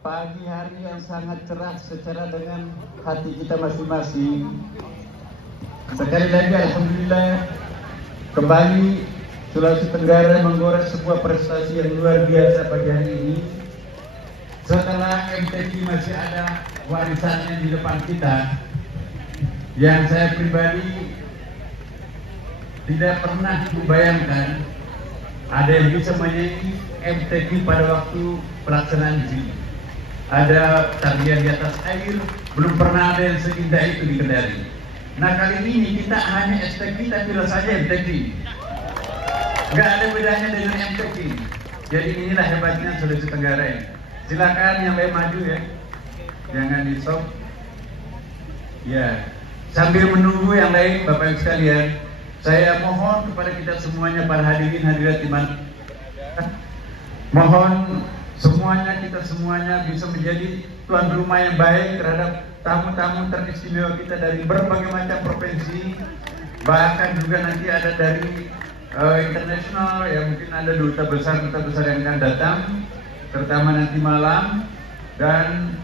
pagi hari yang sangat cerah secara dengan hati kita masing-masing. Sekali lagi alhamdulillah kembali Sulawesi Tenggara menggoreng sebuah prestasi yang luar biasa pagi hari ini. Setelah MTQ masih ada warisannya di depan kita, yang saya pribadi tidak pernah membayangkan ada yang bisa menyanyi MTQ pada waktu pelaksanaan di sini. Ada tarian di atas air, belum pernah ada yang seindah itu di Kendari. Nah kali ini kita hanya STQ tapi rasanya MTQ. Nggak ada bedanya dengan MTQ. Jadi inilah hebatnya Sulawesi Tenggara ini. Silakan yang lain maju ya, jangan di stop. Ya, sambil menunggu yang lain Bapak Ibu sekalian, saya mohon kepada kita semuanya para hadirin hadirat iman, mohon semuanya kita semuanya bisa menjadi tuan rumah yang baik terhadap tamu-tamu teristimewa kita dari berbagai macam provinsi, bahkan juga nanti ada dari internasional, ya mungkin ada duta besar yang akan datang, terutama nanti malam, dan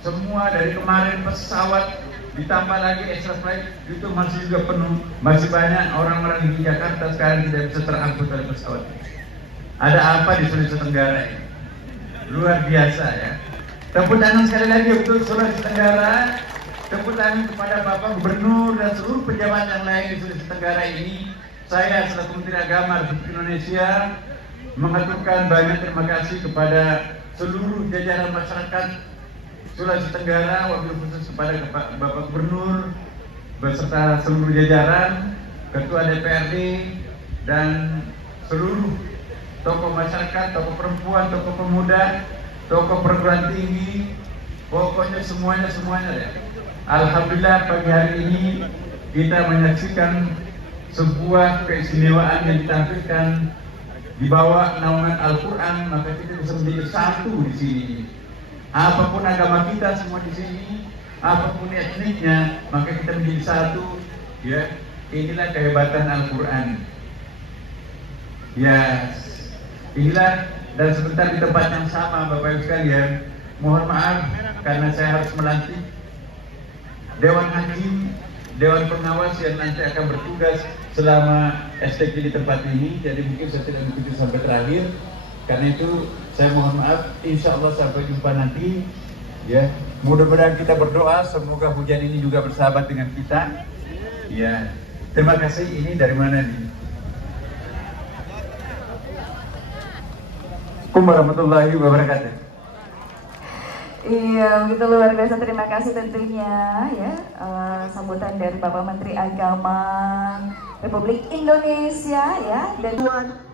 semua dari kemarin pesawat ditambah lagi extra flight itu masih juga penuh, masih banyak orang-orang di Jakarta sekarang tidak bisa terangkut oleh pesawat. Ada apa di Sulawesi Tenggara ini? Luar biasa ya. Tepuk tangan sekali lagi untuk Sulawesi Tenggara. Tepuk tangan kepada Bapak Gubernur dan seluruh pejabat yang lain di Sulawesi Tenggara ini. Saya selaku Menteri Agama Republik Indonesia mengaturkan banyak terima kasih kepada seluruh jajaran masyarakat Sulawesi Tenggara, wabil khusus kepada Bapak Gubernur beserta seluruh jajaran, Ketua DPRD dan seluruh tokoh masyarakat, tokoh perempuan, tokoh pemuda, tokoh perguruan tinggi, pokoknya semuanya ya. Alhamdulillah pagi hari ini kita menyaksikan sebuah keistimewaan yang ditampilkan di bawah naungan Al-Quran, maka kita bisa menjadi satu di sini. Apapun agama kita semua di sini, apapun etniknya, maka kita menjadi satu. Ya, inilah kehebatan Al-Quran. Ya. Inilah, dan sebentar di tempat yang sama Bapak Ibu sekalian, mohon maaf karena saya harus melantik Dewan Hakim, Dewan Pengawas yang nanti akan bertugas selama STQ di tempat ini. Jadi mungkin saya tidak mengikuti sampai terakhir. Karena itu saya mohon maaf, insya Allah sampai jumpa nanti. Ya, mudah-mudahan kita berdoa semoga hujan ini juga bersahabat dengan kita. Ya, terima kasih. Ini dari mana nih? Warahmatullahi wabarakatuh. Iya, begitu luar biasa. Terima kasih tentunya ya sambutan dari Bapak Menteri Agama Republik Indonesia ya. Dan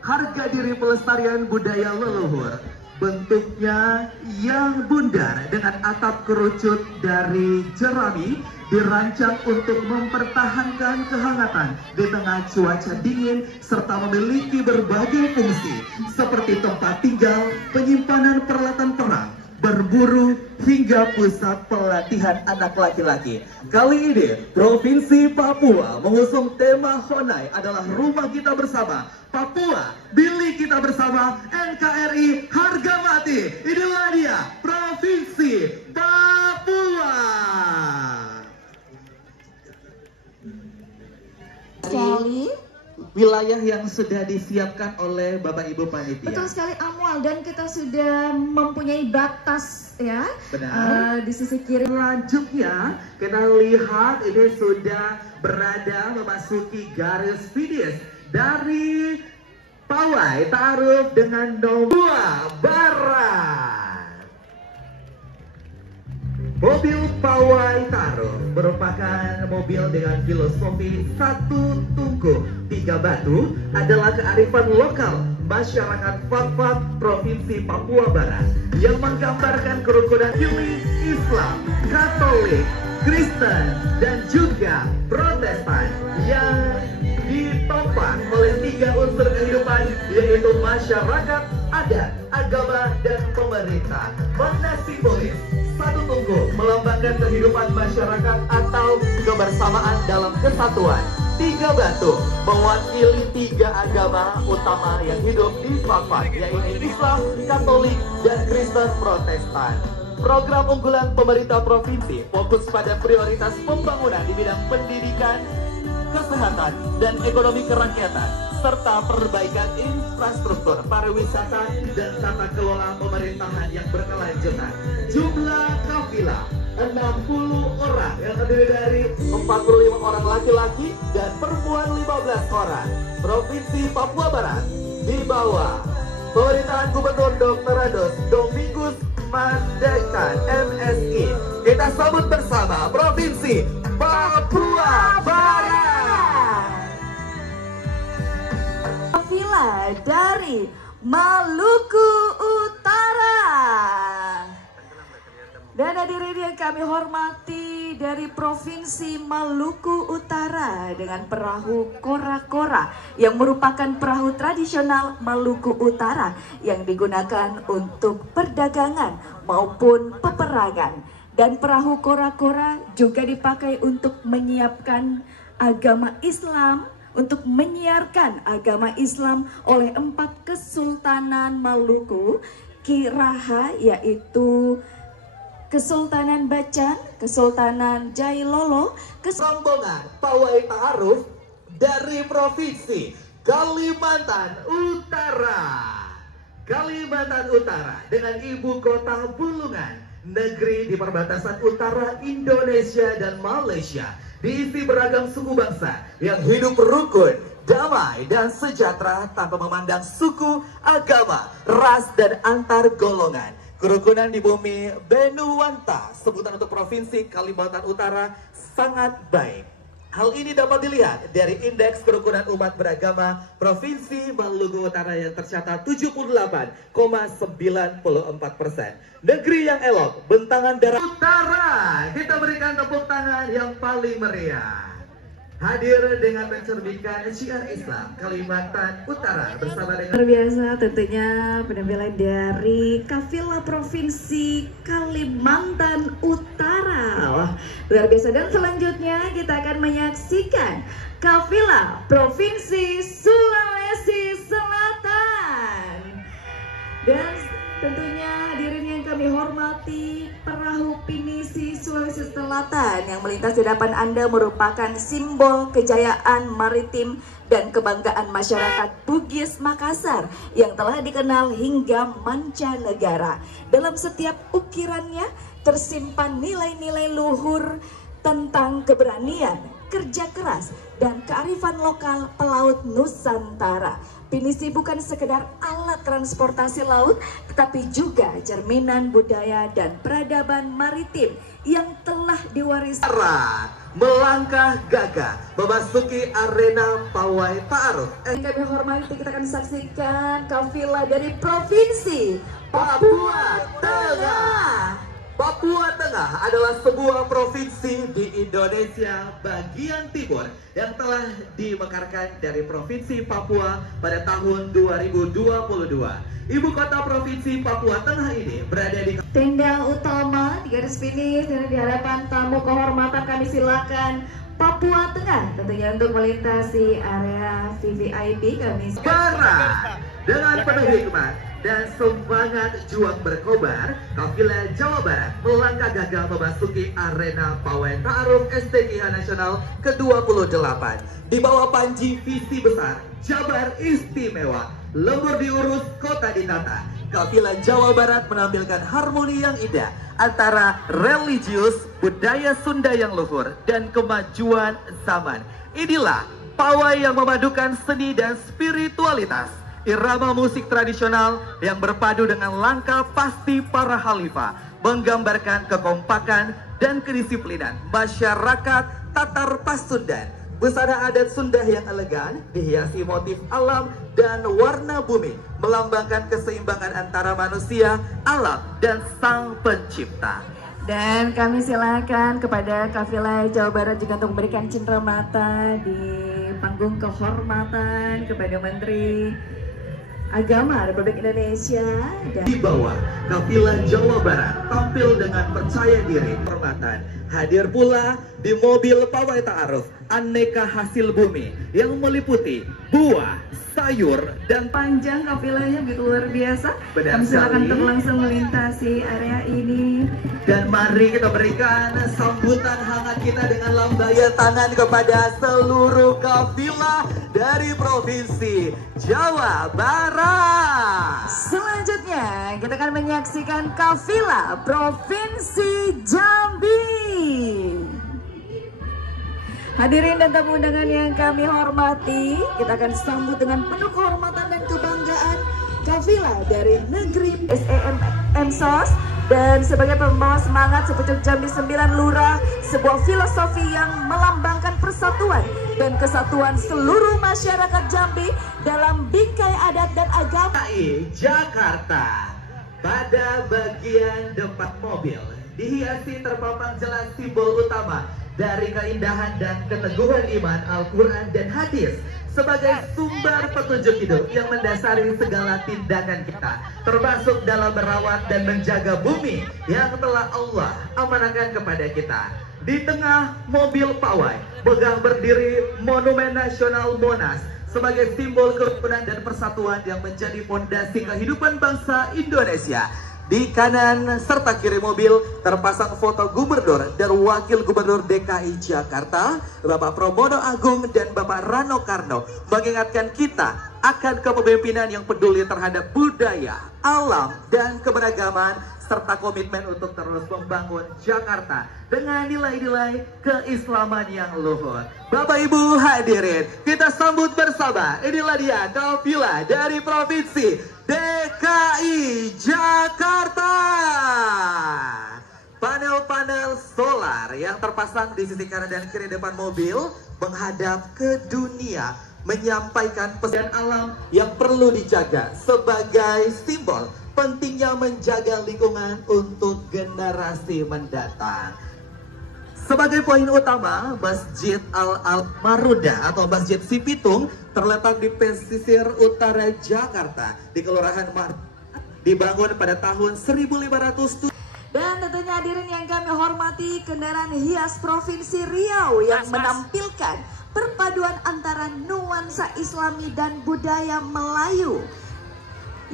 harga diri pelestarian budaya leluhur, bentuknya yang bundar dengan atap kerucut dari jerami, dirancang untuk mempertahankan kehangatan di tengah cuaca dingin serta memiliki berbagai fungsi seperti tempat tinggal, penyimpanan peralatan perang, berburu, hingga pusat pelatihan anak laki-laki. Kali ini Provinsi Papua mengusung tema Honai adalah rumah kita bersama. Papua, bilik kita bersama. NKRI harga mati. Inilah dia Provinsi Papua. sekali Wilayah yang sudah disiapkan oleh Bapak Ibu Panitia. betul sekali Amwal, dan kita sudah mempunyai batas ya. Benar. Di sisi kiri. Selanjutnya kita lihat ini sudah berada memasuki garis finish dari pawai taruh dengan nomor barat. Mobil pawai taruh merupakan mobil dengan filosofi satu tungku tiga batu, adalah kearifan lokal masyarakat Fak-Fak Provinsi Papua Barat yang menggambarkan kerukunan Islam, Katolik, Kristen, dan juga Protestan yang ditopang oleh tiga unsur kehidupan, yaitu masyarakat, adat, agama, dan pemerintah. Makna simbolis satu tungku melambangkan kehidupan masyarakat atau kebersamaan dalam kesatuan. Tiga batu mewakili tiga agama utama yang hidup di Fak-Fak, yaitu Islam, Katolik, dan Kristen Protestan. Program unggulan pemerintah provinsi fokus pada prioritas pembangunan di bidang pendidikan, kesehatan, dan ekonomi kerakyatan, serta perbaikan infrastruktur pariwisata dan tata kelola pemerintahan yang berkelanjutan. Jumlah kafilah 60 orang yang terdiri dari 45 orang laki-laki dan perempuan 15 orang. Provinsi Papua Barat di bawah pemerintahan Gubernur Dr. Ados Domingus Mandekan MSI. Kita sambut bersama Provinsi Papua Barat. Kafilah dari Maluku Utara. Dan hadirin yang kami hormati dari Provinsi Maluku Utara dengan perahu kora-kora yang merupakan perahu tradisional Maluku Utara yang digunakan untuk perdagangan maupun peperangan. Dan perahu kora-kora juga dipakai untuk menyiapkan agama Islam, untuk menyiarkan agama Islam oleh 4 Kesultanan Maluku, Kiraha yaitu Kesultanan Bacan, Kesultanan Jailolo, Rombongan Pawai Ta'aruf dari Provinsi Kalimantan Utara. Kalimantan Utara dengan ibu kota Bulungan, negeri di perbatasan utara Indonesia dan Malaysia, diisi beragam suku bangsa yang hidup rukun, damai, dan sejahtera tanpa memandang suku, agama, ras, dan antar golongan. Kerukunan di bumi Benuwanta, sebutan untuk Provinsi Kalimantan Utara, sangat baik. Hal ini dapat dilihat dari indeks kerukunan umat beragama Provinsi Maluku Utara yang tercatat 78,94%. Negeri yang elok, bentangan darah utara. Kita berikan tepuk tangan yang paling meriah. Hadir dengan mencerminkan syiar Islam Kalimantan Utara bersama dengan luar biasa tentunya penampilan dari Kafilah Provinsi Kalimantan Utara. Wah, luar biasa. Dan selanjutnya kita akan menyaksikan Kafilah Provinsi Sulawesi Selatan. Dan tentunya hadirin yang kami hormati, perahu pinisi Sulawesi Selatan yang melintas di depan Anda merupakan simbol kejayaan maritim dan kebanggaan masyarakat Bugis Makassar yang telah dikenal hingga mancanegara. Dalam setiap ukirannya tersimpan nilai-nilai luhur tentang keberanian, kerja keras, dan kearifan lokal pelaut Nusantara. Pinisi bukan sekedar alat transportasi laut, tetapi juga cerminan budaya dan peradaban maritim yang telah diwariskan. Melangkah gagah memasuki arena Pawai Ta'aruf. Kami hormati, kita akan saksikan kafilah dari Provinsi Papua Tengah. Papua Tengah adalah sebuah provinsi di Indonesia bagian timur yang telah dimekarkan dari Provinsi Papua pada tahun 2022. Ibu kota Provinsi Papua Tengah ini berada di tenda utama di garis finish dan di hadapan tamu kehormatan kami silakan Papua Tengah tentunya untuk melintasi area VVIP kami. Barat dengan penuh hikmat dan semangat juang berkobar, kafilah Jawa Barat melangkah gagah memasuki arena Pawai Ta'aruf STKH Nasional ke-28 di bawah panji visi besar Jabar Istimewa, lembur diurus, kota ditata. Kafilah Jawa Barat menampilkan harmoni yang indah antara religius, budaya Sunda yang luhur, dan kemajuan zaman. Inilah pawai yang memadukan seni dan spiritualitas. Irama musik tradisional yang berpadu dengan langkah pasti para khalifah menggambarkan kekompakan dan kedisiplinan masyarakat Tatar Pasundan. Busana adat Sunda yang elegan dihiasi motif alam dan warna bumi melambangkan keseimbangan antara manusia, alam, dan sang pencipta. Dan kami silakan kepada kafilah Jawa Barat juga untuk memberikan cenderamata di panggung kehormatan kepada Menteri Agama Republik Indonesia. Dan di bawah kafilah Jawa Barat tampil dengan percaya diri, hormatan. Hadir pula di mobil Pawai Ta'aruf aneka hasil bumi yang meliputi buah, sayur, dan Panjang kafilahnya begitu luar biasa. Benar Kami silakan sekali. untuk langsung melintasi area ini. Dan mari kita berikan sambutan hangat kita dengan lambaian tangan kepada seluruh kafilah dari Provinsi Jawa Barat. Selanjutnya kita akan menyaksikan kafilah Provinsi Jambi. Hadirin dan tamu undangan yang kami hormati, kita akan sambut dengan penuh kehormatan dan kebanggaan kafilah dari negeri SEM-MSOS dan sebagai pembawa semangat sepucuk Jambi 9 Lurah, sebuah filosofi yang melambangkan persatuan dan kesatuan seluruh masyarakat Jambi dalam bingkai adat dan agama. DKI Jakarta. Pada bagian depan mobil dihiasi terpampang jelas simbol utama dari keindahan dan keteguhan iman Al-Quran dan hadis sebagai sumber petunjuk hidup yang mendasari segala tindakan kita, termasuk dalam merawat dan menjaga bumi yang telah Allah amanahkan kepada kita. Di tengah mobil pawai megah berdiri Monumen Nasional Monas sebagai simbol kerukunan dan persatuan yang menjadi fondasi kehidupan bangsa Indonesia. Di kanan serta kiri mobil terpasang foto Gubernur dan Wakil Gubernur DKI Jakarta, Bapak Pramono Agung dan Bapak Rano Karno, mengingatkan kita akan kepemimpinan yang peduli terhadap budaya, alam, dan keberagaman, serta komitmen untuk terus membangun Jakarta dengan nilai-nilai keislaman yang luhur. Bapak Ibu hadirin, kita sambut bersama. Inilah dia kafilah dari Provinsi DKI Jakarta. Panel-panel solar yang terpasang di sisi kanan dan kiri depan mobil menghadap ke dunia, menyampaikan pesan alam yang perlu dijaga sebagai simbol pentingnya menjaga lingkungan untuk generasi mendatang. Sebagai poin utama, Masjid Al-Maruda atau Masjid Sipitung terletak di pesisir utara Jakarta di Kelurahan dibangun pada tahun 1507. Dan tentunya hadirin yang kami hormati, kendaraan hias Provinsi Riau yang menampilkan perpaduan antara nuansa Islami dan budaya Melayu,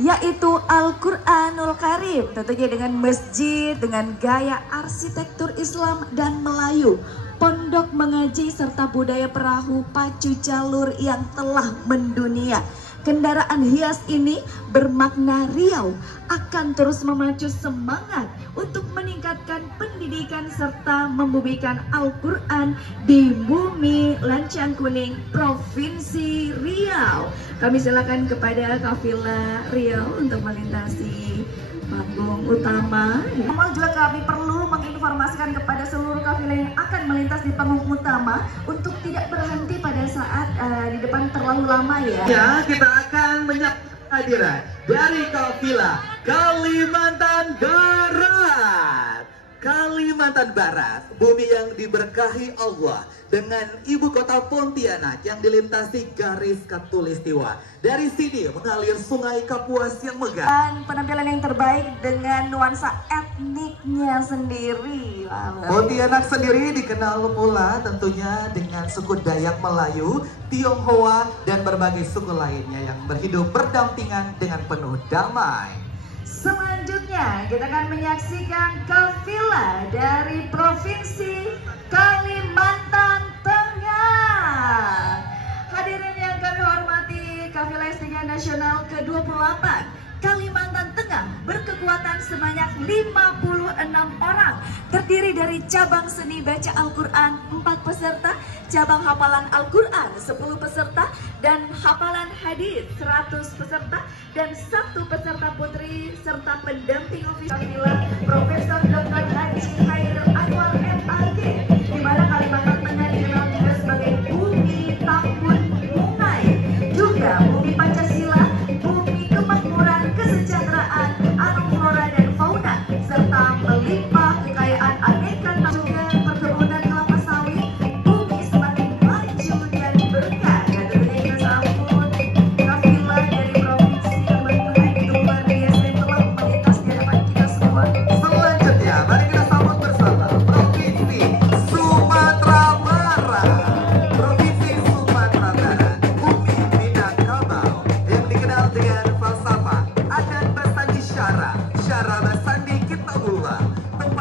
yaitu Al-Quranul Karim, tentunya dengan masjid dengan gaya arsitektur Islam dan Melayu, pondok mengaji serta budaya perahu pacu jalur yang telah mendunia. Kendaraan hias ini bermakna Riau akan terus memacu semangat untuk meningkatkan pendidikan serta membumikan Al-Quran di bumi Lancang Kuning Provinsi Riau. Kami silakan kepada kafilah Riau untuk melintasi panggung utama. Namun juga kami perlu menginformasikan kepada seluruh kafilah yang akan melintas di panggung utama untuk tidak berhenti pada saat di depan terlalu lama ya. Ya, kita akan menyaksikan hadiran dari kafilah Kalimantan Barat. Kalimantan Barat, bumi yang diberkahi Allah dengan ibu kota Pontianak yang dilintasi garis khatulistiwa. Dari sini mengalir sungai Kapuas yang megah. Dan penampilan yang terbaik dengan nuansa etniknya sendiri. Pontianak sendiri dikenal pula tentunya dengan suku Dayak Melayu, Tionghoa, dan berbagai suku lainnya yang berhidup berdampingan dengan penuh damai. Selanjutnya kita akan menyaksikan kafilah dari Provinsi Kalimantan Tengah. Hadirin yang kami hormati, kafilah S3 Nasional ke-28 Kalimantan Tengah berkekuatan sebanyak 56 orang, terdiri dari cabang seni baca Al-Quran 4 peserta, cabang hafalan Al-Quran 10 peserta, dan hafalan hadis 100 peserta, dan 1 peserta putri serta pendamping ofisial Profesor Dr. Haji Hairul Anwar MAG, di mana Kalimantan Tengah dikenal juga sebagai bumi tahun Mungai, juga bumi Pancasila, bumi kemakmuran, kesejahteraan, alam flora dan fauna, serta melimpah kekayaan aneka juga perkebunan kelapa sawit, bumi semakin maju dan berkah. Dan tentunya kita sambut kafilah dari Provinsi Kalimantan Tengah yang luar biasa yang telah melintas di hadapan kita semua. Selanjutnya, mari kita sambut bersama Provinsi Sumatera Barat.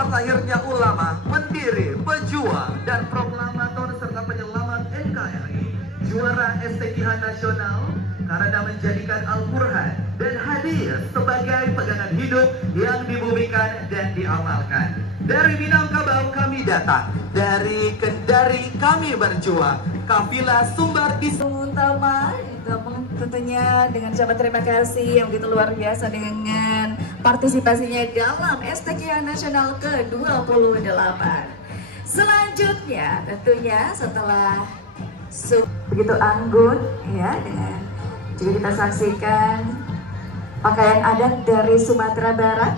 lahirnya ulama, pendiri, pejuang, dan proklamator serta penyelamat NKRI, juara STQH nasional karena menjadikan Al-Quran dan hadis sebagai pegangan hidup yang dibumikan dan diamalkan. Dari Minangkabau kami datang, dari Kendari kami berjuang, kafilah Sumbar di utama tentunya dengan ucapan terima kasih yang begitu luar biasa dengan partisipasinya dalam STQH Nasional ke-28. Selanjutnya tentunya setelah begitu anggun ya, dengan juga kita saksikan pakaian adat dari Sumatera Barat.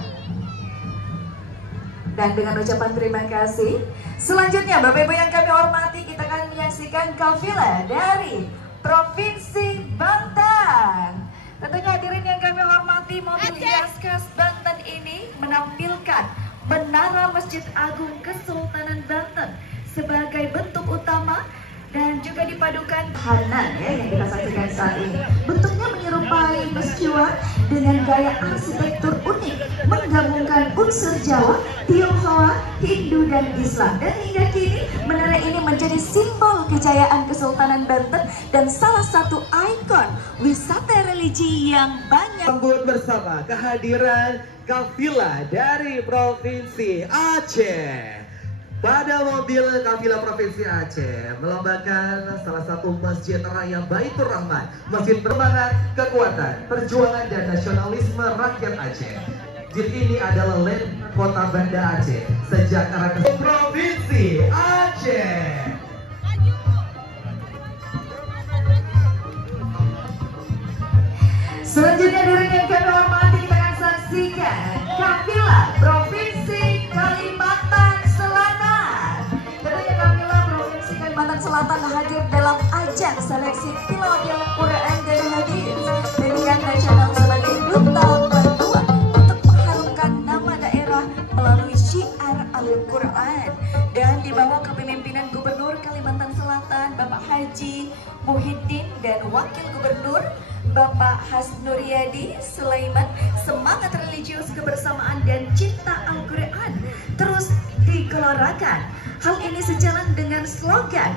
Dan dengan ucapan terima kasih, selanjutnya Bapak Ibu yang kami hormati, kita akan menyaksikan kafilah dari Provinsi Banten. Tentunya hadirin yang kami hormati, mobil hias khas Banten ini menampilkan Menara Masjid Agung Kesultanan Banten sebagai bentuk utama dan juga dipadukan Hanan ya, yang kita saksikan saat ini. Bentuknya menyerupai mesjiwa dengan gaya arsitektur unik, menggabungkan unsur Jawa, Tionghoa, Hindu, dan Islam. Dan hingga kini menara ini menjadi simbol kejayaan Kesultanan Banten dan salah satu ikon wisata religi yang banyak. Sambut bersama kehadiran kafilah dari Provinsi Aceh. Pada mobil kafilah Provinsi Aceh melombakan salah satu masjid raya Baitur Rahman, masjid bersemangat kekuatan, perjuangan dan nasionalisme rakyat Aceh. Masjid ini adalah land kota Banda Aceh sejak era Provinsi Aceh. Selanjutnya dari yang kami hormati, kita akan saksikan kafilah Provinsi Kalimantan Selatan. Tentunya kafilah Provinsi Kalimantan Selatan hadir dalam ajang seleksi tilawah Al-Quran dan hadis dengan nasional sebagai duta bantuan untuk mengharumkan nama daerah melalui syiar Al-Quran dan di bawah kepemimpinan Gubernur Kalimantan Selatan Bapak Haji Muhyiddin dan Wakil Gubernur Bapak Hasnuryadi Sulaiman. Semangat religius, kebersamaan dan cinta Al-Quran terus digelorakan. Hal ini sejalan dengan slogan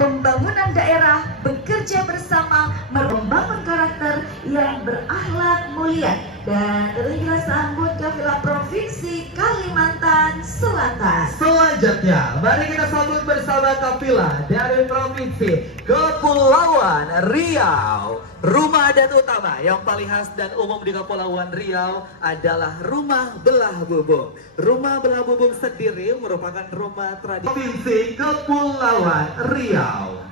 pembangunan daerah bekerja bersama membangun karakter yang berakhlak mulia. Dan tentunya sambut kafilah Provinsi Kalimantan Selatan. Selanjutnya, mari kita sambut bersama kafilah dari Provinsi Kepulauan Riau. Rumah adat utama yang paling khas dan umum di Kepulauan Riau adalah rumah belah bubung. Rumah belah bubung sendiri merupakan rumah tradisi Provinsi Kepulauan Riau.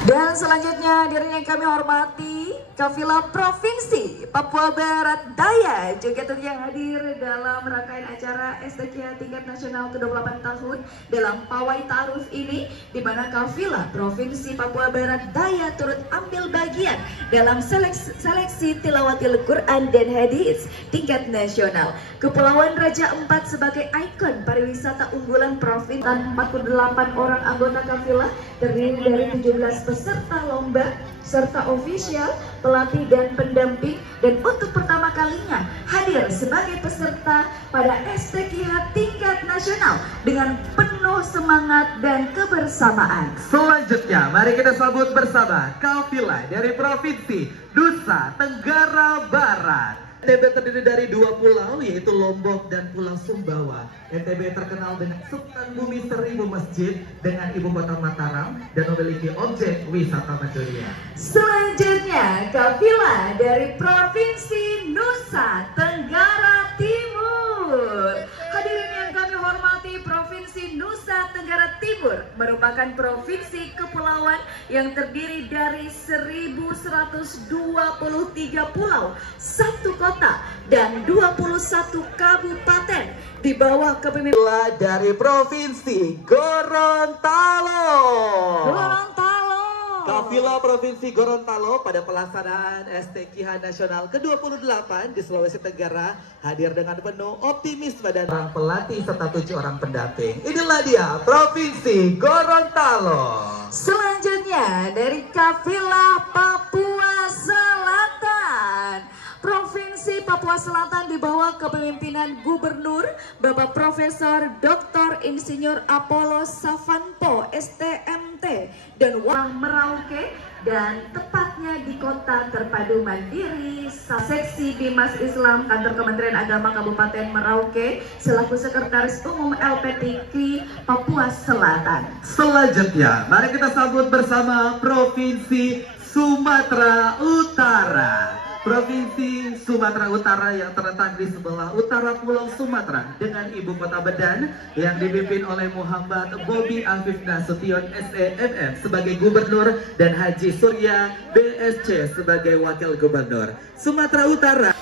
Dan selanjutnya hadirin yang kami hormati, kafilah Provinsi Papua Barat Daya juga tentunya hadir dalam rangkaian acara STQH tingkat nasional ke-28 tahun dalam pawai ta'aruf ini, di mana kafilah Provinsi Papua Barat Daya turut ambil bagian dalam seleksi tilawatil Quran dan hadis tingkat nasional. Kepulauan Raja Ampat sebagai ikon pariwisata unggulan provinsi, 48 orang anggota kafilah terdiri dari 17 peserta lomba serta ofisial, pelatih dan pendamping, dan untuk pertama kalinya hadir sebagai peserta pada STQH tingkat nasional dengan penuh semangat dan kebersamaan. Selanjutnya, mari kita sambut bersama kafilah dari Provinsi Nusa Tenggara Barat. NTB terdiri dari 2 pulau, yaitu Lombok dan Pulau Sumbawa. NTB terkenal dengan Sultan Bumi Seribu Masjid dengan ibu kota Mataram dan memiliki objek wisata mendunia. Selanjutnya, kafilah dari Provinsi Nusa Tenggara Timur. Hadirin yang kami hormati, Provinsi Nusa Tenggara Timur merupakan provinsi kepulauan yang terdiri dari 1123 pulau, 1 kota, dan 21 kabupaten di bawah kepemimpinan dari Provinsi Gorontalo. Gorontalo. Kafila Provinsi Gorontalo pada pelaksanaan STQH Nasional ke-28 di Sulawesi Tenggara hadir dengan penuh optimisme dan orang pelatih serta 7 orang pendamping. Inilah dia Provinsi Gorontalo. Selanjutnya dari Kafila Papua Selatan. Provinsi Papua Selatan di bawah kepemimpinan Gubernur Bapak Profesor Dr. Insinyur Apollo Savanpo STMT dan Merauke, dan tepatnya di Kota Terpadu Mandiri Seksi Bimas Islam Kantor Kementerian Agama Kabupaten Merauke selaku Sekretaris Umum LPTQ Papua Selatan. Selanjutnya mari kita sambut bersama Provinsi Sumatera Utara. Provinsi Sumatera Utara yang terletak di sebelah utara Pulau Sumatera dengan ibu kota Medan yang dipimpin oleh Muhammad Bobi Afif Nasution SEMM sebagai gubernur dan Haji Surya BSC sebagai wakil gubernur. Sumatera Utara.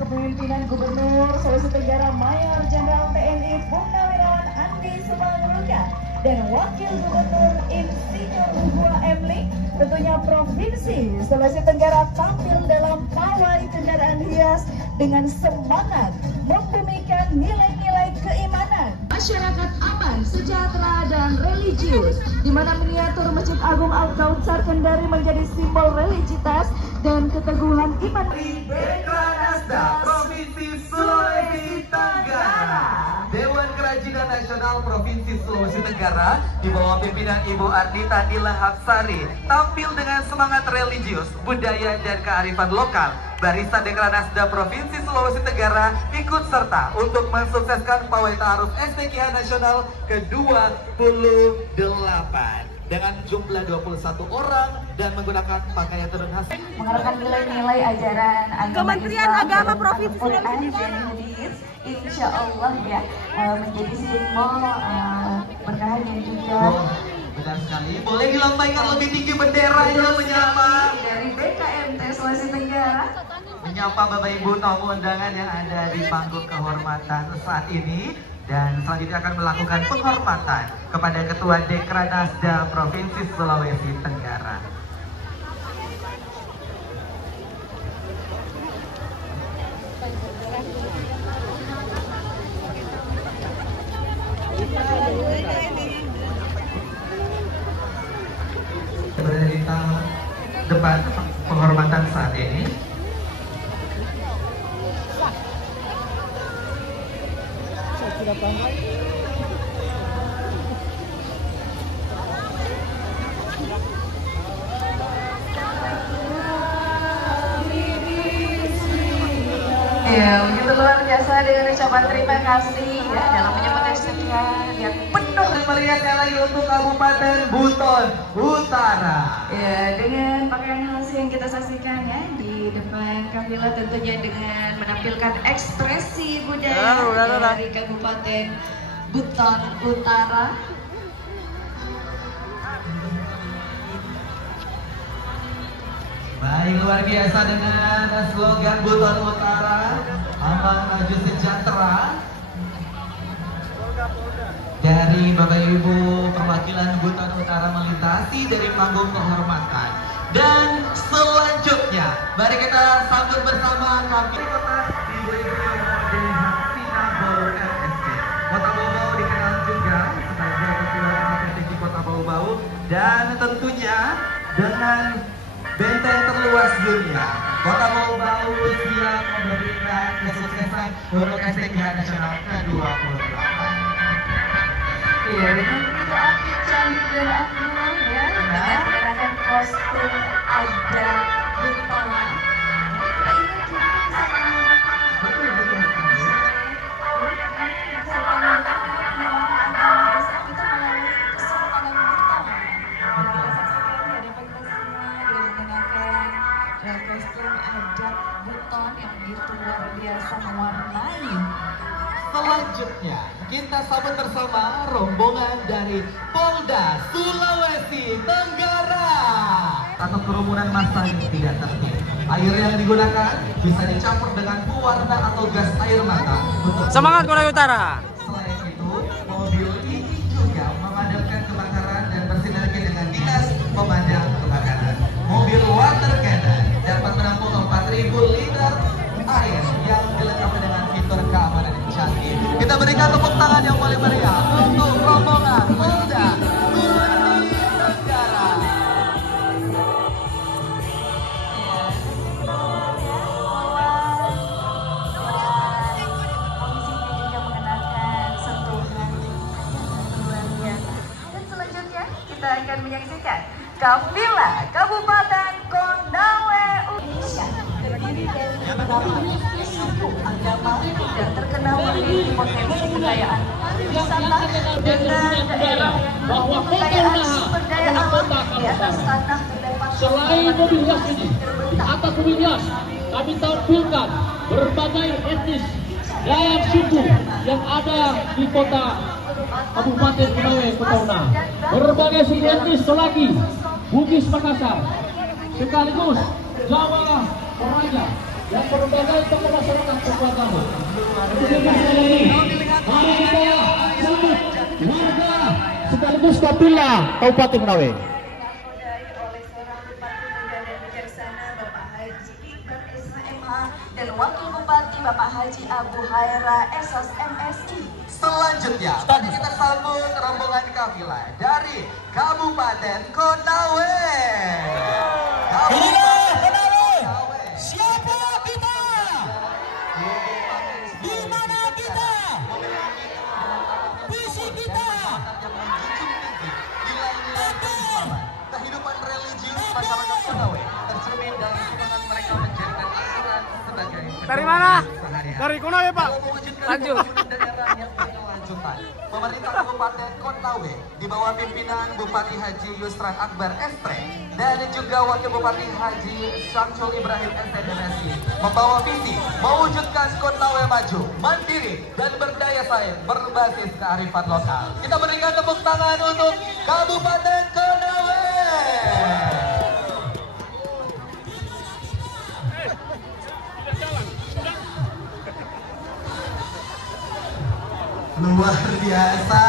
Kepemimpinan Gubernur Sulawesi Tenggara Mayor Jenderal TNI Purnawirawan Andi Sumaruluka dan Wakil Gubernur Insinyur Hua Emli, tentunya Provinsi Sulawesi Tenggara tampil dalam pawai kendaraan hias dengan semangat membumikan nilai-nilai keimanan, masyarakat aman, sejahtera dan religius, di mana miniatur Masjid Agung Al-Kautsar Kendari menjadi simbol religitas dan keteguhan iman. Dekranasda Provinsi Sulawesi Tenggara, Dewan Kerajinan Nasional Provinsi Sulawesi Tenggara di bawah pimpinan Ibu Ardita Dila Hapsari tampil dengan semangat religius, budaya dan kearifan lokal. Barisan Dekranasda Provinsi Sulawesi Tenggara ikut serta untuk mensukseskan pawai ta'aruf STQH Nasional ke-28. dengan jumlah 21 orang dan menggunakan pakaian turun khas. Mengharapkan nilai-nilai ajaran agama Kementerian Islam Agama dalam Provinsi Al-Quran dan Hadis, insya Allah ya menjadi simbol berkahan dan juga Benar sekali. Boleh dilambaikan lebih tinggi benderanya menyapa dari BKMT Sulawesi Tenggara. Menyapa Bapak Ibu tamu undangan yang ada di panggung kehormatan saat ini. Dan selanjutnya akan melakukan penghormatan kepada Ketua Dekranasda Provinsi Sulawesi Tenggara. Berada di depan penghormatan saat ini. Ya, begitu luar biasa dengan ucapan terima kasih ya dalam menyambut kesedihan yang penuh. Melihat lagi untuk Kabupaten Buton Utara. Ya, dengan pakaian khas yang kita saksikan ya di depan Kafila tentunya dengan menampilkan ekspresi budaya dari Kabupaten Buton Utara. Baik, luar biasa dengan slogan Buton Utara, aman maju sejahtera. Dari Bapak Ibu perwakilan Buton Utara melintasi dari panggung kehormatan. Dan selanjutnya, mari kita sambut bersama kami Kota Ibu-Ibu Sinabau LSD. Kota Bau-Bau dikenal juga sebagai ketua kompetisi Kota Bau-Bau. Dan tentunya dengan benteng terluas dunia, Kota Bau-Bau siap memberikan kesuksesan untuk STK Nasional ke-28. Iya, dengan begitu apik, cantik dan anggun ya, dengan mengenakan kostum adat Buton. Kita ingat juga sama kostum adat Buton yang begitu luar biasa mewarnai. Selanjutnya kita sambut bersama rombongan dari Polda Sulawesi Tenggara. Atau kerumunan massa yang tidak tertib. Air yang digunakan bisa dicampur dengan pewarna atau gas air mata. Semangat Korea Utara. Selain itu, mobil ini juga memadamkan kebakaran dan bersinergi dengan dinas pemadam kebakaran. Mobil water cannon dapat menampung 4.000 liter air yang dilengkapi dengan fitur keamanan yang canggih. Kita berikan tepuk tangan yang paling meriah untuk rombongan Polda Sulawesi Tenggara. Komisi juga mengenakan sentuhan luar biasa. Dan selanjutnya kita akan menyaksikan Kafila Kabupaten Konawe Indonesia terdiri dari beberapa suku agama dan terkenal memiliki potensi kekayaan wisata dengan daerah yang memiliki kekayaan sumber daya alam di atas tanah terdapat Selain mobil hias ini, di atas mobil hias kami tampilkan berbagai etnis dan suku yang ada di kota Kabupaten Konawe Petona. Berbagai suku etnis Selagi, Bugis Makassar, sekaligus Jawa Toraja dan berbagai tokoh masyarakat tokoh agama. Mari kita sambut warga sekaligus Kafila Kabupaten Konawe. oleh seorang Bupati Muda dan Bijaksana Bapak Haji Iqbal SHMH dan Wakil Bupati Bapak Haji Abu Haira SOS MSI. Selanjutnya, mari kita sambut rombongan Kafila dari Kabupaten Konawe. Kabupaten Konawe. Siapa kita? Di mana kita? Visi kita. Kehidupan religius masyarakat Konawe tercermin dari semangat mereka menjadikan Al-Quran sebagai Dari mana? sehari-hari. Dari Konawe, Pak. Dalam mewujudkan Lanjut. pembangunan daerah yang berkelanjutan kelanjutan. Pemerintah Kabupaten Konawe di bawah pimpinan Bupati Haji Yusran Akbar Estre dan juga Wakil Bupati Haji Syamsul Ibrahim STDMSI membawa visi mewujudkan Konawe maju, mandiri dan berdaya saing berbasis kearifan lokal. Kita berikan tepuk tangan untuk Kabupaten Konawe. Luar biasa.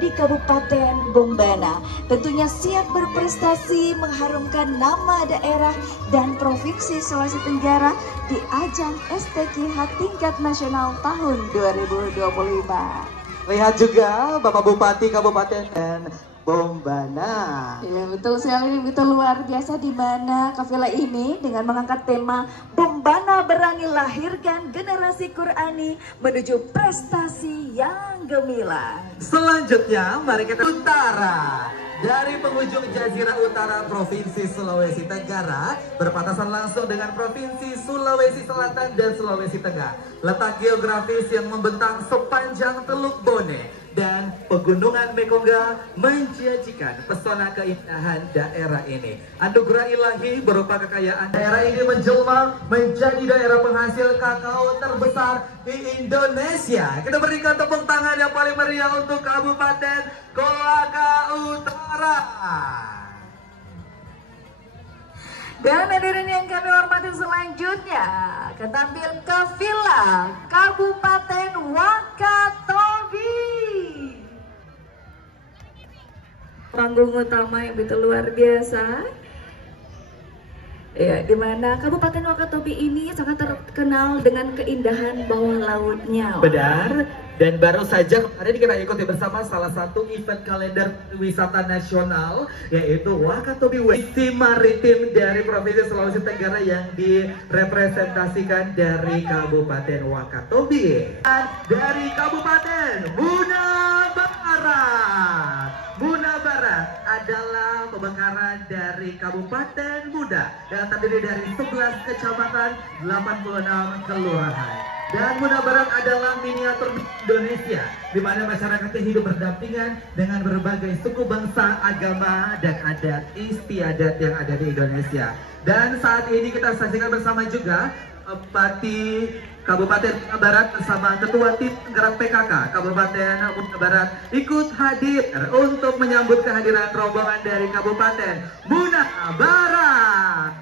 Di Kabupaten Bombana tentunya siap berprestasi mengharumkan nama daerah dan Provinsi Sulawesi Tenggara di ajang STQH tingkat nasional tahun 2025. Lihat juga Bapak Bupati Kabupaten Bombana. Ya betul sekali, begitu luar biasa di mana kafilah ini dengan mengangkat tema Bombana berani lahirkan generasi Qurani menuju prestasi yang gemilang. Selanjutnya mari kita utara. Dari penghujung Jazirah Utara Provinsi Sulawesi Tenggara berpapasan langsung dengan Provinsi Sulawesi Selatan dan Sulawesi Tengah. Letak geografis yang membentang sepanjang Teluk Bone dan pegunungan Mekongga menjanjikan pesona keindahan daerah ini. Anugerah ilahi berupa kekayaan daerah ini menjelma menjadi daerah penghasil kakao terbesar di Indonesia. Kita berikan tepuk tangan yang paling meriah untuk Kabupaten Kolaka Utara. Dan hadirin yang kami hormati selanjutnya akan tampil kafilah Kabupaten Wakatobi. Panggung utama yang begitu luar biasa. Ya, di mana Kabupaten Wakatobi ini sangat terkenal dengan keindahan bawah lautnya. Benar. Dan baru saja kemarin kita ikuti bersama salah satu event kalender wisata nasional, yaitu Wakatobi Visi Maritim dari Provinsi Sulawesi Tenggara yang direpresentasikan dari Kabupaten Wakatobi. Dari Kabupaten Muna Barat. Muna Barat adalah pemekaran dari Kabupaten Muda yang terdiri dari 11 kecamatan, 86 kelurahan. Dan Muna Barat adalah miniatur Indonesia, di mana masyarakatnya hidup berdampingan dengan berbagai suku bangsa, agama, dan adat istiadat yang ada di Indonesia. Dan saat ini kita saksikan bersama juga Bupati Kabupaten Muna Barat bersama Ketua Tim Penggerak PKK Kabupaten Muna Barat ikut hadir untuk menyambut kehadiran rombongan dari Kabupaten Muna Barat.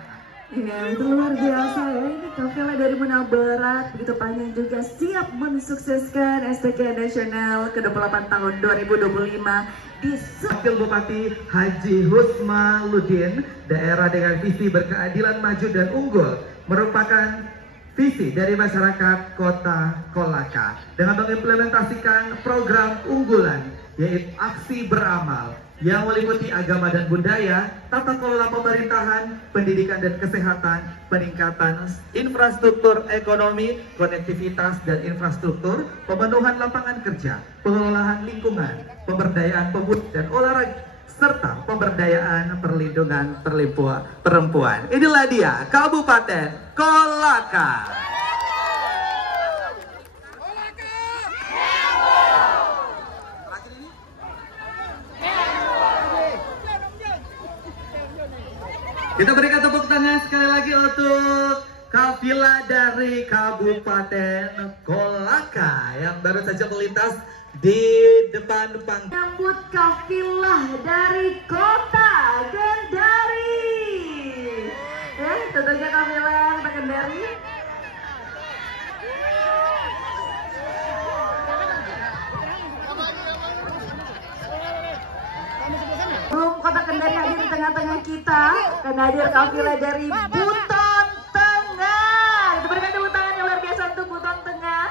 Ya, itu luar biasa ya, ini kafilah dari Muna Barat begitu panjang juga siap mensukseskan STQH Nasional ke-28 tahun 2025 di Wakil Bupati Haji Husmaludin, daerah dengan visi berkeadilan, maju dan unggul, merupakan visi dari masyarakat Kota Kolaka dengan mengimplementasikan program unggulan yaitu aksi beramal yang meliputi agama dan budaya, tata kelola pemerintahan, pendidikan dan kesehatan, peningkatan infrastruktur ekonomi, konektivitas dan infrastruktur, pemenuhan lapangan kerja, pengelolaan lingkungan, pemberdayaan pemuda dan olahraga, serta pemberdayaan perlindungan perempuan. Inilah dia Kabupaten Kolaka. Kita berikan tepuk tangan sekali lagi untuk kafilah dari Kabupaten Kolaka yang baru saja melintas di depan panggung. Menyambut kafilah dari Kota Kendari. Ya, tentunya kafilah Kota Kendari. Kota Kendari hadir di tengah-tengah kita dan hadir kafilah dari Buton Tengah. Kita berikan tepuk tangan yang luar biasa untuk Buton Tengah.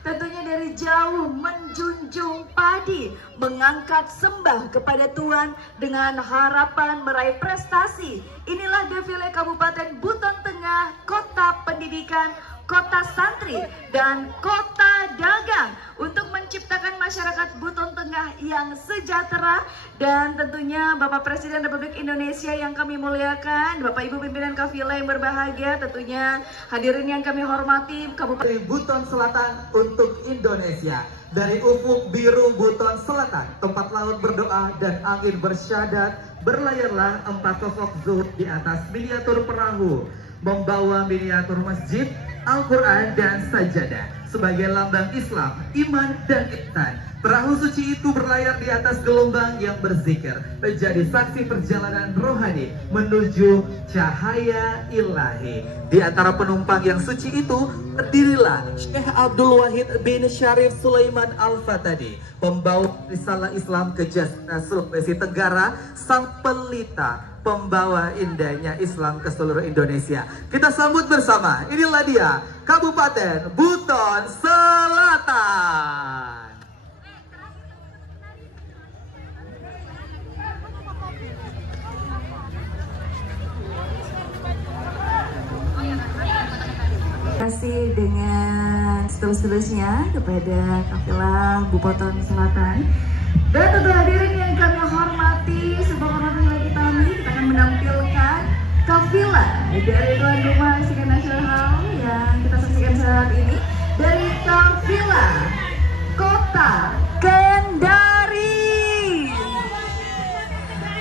Tentunya dari jauh menjunjung padi, mengangkat sembah kepada Tuhan dengan harapan meraih prestasi. Inilah defile Kabupaten Buton Tengah, kota pendidikan, kota santri, dan kota dagang untuk menciptakan masyarakat Buton Tengah yang sejahtera. Dan tentunya Bapak Presiden Republik Indonesia yang kami muliakan, Bapak Ibu pimpinan kafilah yang berbahagia, tentunya hadirin yang kami hormati, Kabupaten Buton Selatan untuk Indonesia. dari ufuk biru Buton Selatan, tempat laut berdoa dan angin bersyadat, berlayarlah 4 sosok zuhud di atas miniatur perahu, membawa miniatur masjid, Al-Quran dan sajadah sebagai lambang Islam, iman dan ihsan. Perahu suci itu berlayar di atas gelombang yang berzikir, menjadi saksi perjalanan rohani menuju cahaya ilahi. Di antara penumpang yang suci itu berdirilah Syekh Abdul Wahid bin Syarif Sulaiman Al-Fatadi, pembawa risalah Islam ke Jazirah Sulawesi Tenggara, sang pelita pembawa indahnya Islam ke seluruh Indonesia. Kita sambut bersama, inilah dia Kabupaten Buton Selatan. Terima kasih dengan seterusnya kepada Kafilah Buton Selatan. Dan tentu hadirin yang kami hormati, sebuah kehormatan bagi kami, kita akan menampilkan Kafilah dari tuan rumah Musikan Nasional yang kita saksikan saat ini, dari Kafilah Kota Kendari.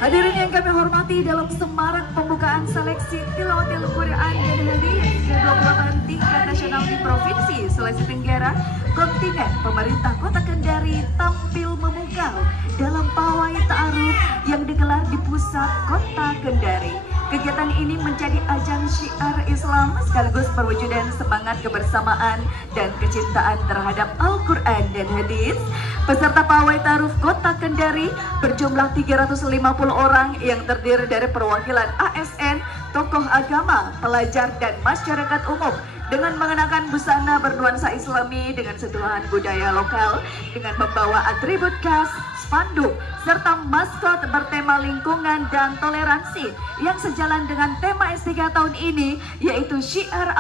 Hadirin yang kami hormati, dalam semarak pembukaan seleksi Tilawatil Quran dan Hadis ke-28 tingkat nasional di Provinsi Sulawesi Tenggara, kontingen pemerintah Kota Kendari tampil memukau dalam pawai ta'aruf yang digelar di pusat Kota Kendari. Kegiatan ini menjadi ajang syiar Islam sekaligus perwujudan semangat kebersamaan dan kecintaan terhadap Al-Quran dan Hadis. Peserta pawai ta'aruf Kota Kendari berjumlah 350 orang yang terdiri dari perwakilan ASN, tokoh agama, pelajar dan masyarakat umum, dengan mengenakan busana bernuansa Islami dengan sentuhan budaya lokal, dengan membawa atribut khas, spanduk, serta maskot bertema lingkungan dan toleransi yang sejalan dengan tema S3 tahun ini, yaitu syiar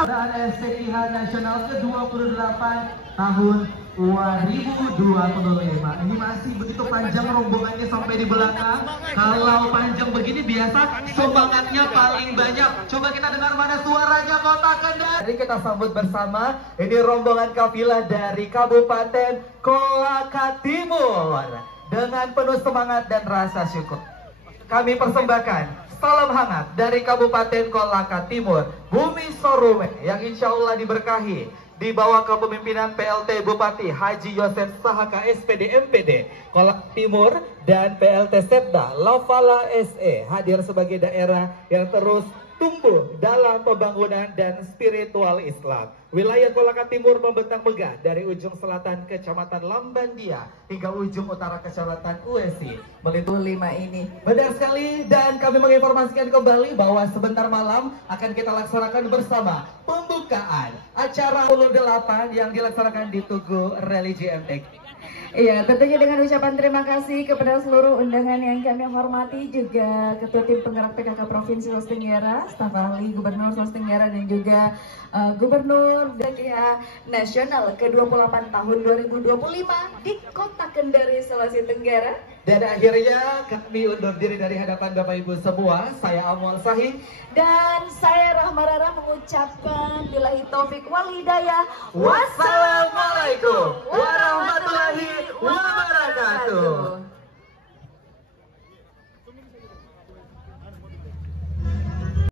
STIH Nasional ke-28 tahun 2025. Ini masih begitu panjang rombongannya sampai di belakang. Kalau panjang begini biasa semangatnya paling banyak. Coba kita dengar mana suaranya Kota Kendari. Jadi kita sambut bersama, ini rombongan kafilah dari Kabupaten Kolaka Timur. Dengan penuh semangat dan rasa syukur, kami persembahkan salam hangat dari Kabupaten Kolaka Timur, Bumi Sorume, yang insya Allah diberkahi di bawah kepemimpinan PLT Bupati Haji Yosef Sahaka SPD MPD Kolaka Timur dan PLT Setda Lafala SE hadir sebagai daerah yang terus tumbuh dalam pembangunan dan spiritual Islam. Wilayah Kolaka Timur membentang megah dari ujung selatan Kecamatan Lambandia hingga ujung utara Kecamatan Uesi. Melintasi 5 ini. Benar sekali, dan kami menginformasikan kembali bahwa sebentar malam akan kita laksanakan bersama pembukaan acara 28 yang dilaksanakan di Tugu Religi MTQ. Iya, tentunya dengan ucapan terima kasih kepada seluruh undangan yang kami hormati, juga Ketua Tim Penggerak PKK Provinsi Sulawesi Tenggara, staf ahli Gubernur Sulawesi Tenggara, dan juga Gubernur STIH Nasional ke-28 tahun 2025 di Kota Kendari, Sulawesi Tenggara. Dan akhirnya kami undur diri dari hadapan Bapak Ibu semua. Saya Amwal Sahih dan saya Rahma Rara mengucapkan billahi taufik wal hidayah. Wassalamualaikum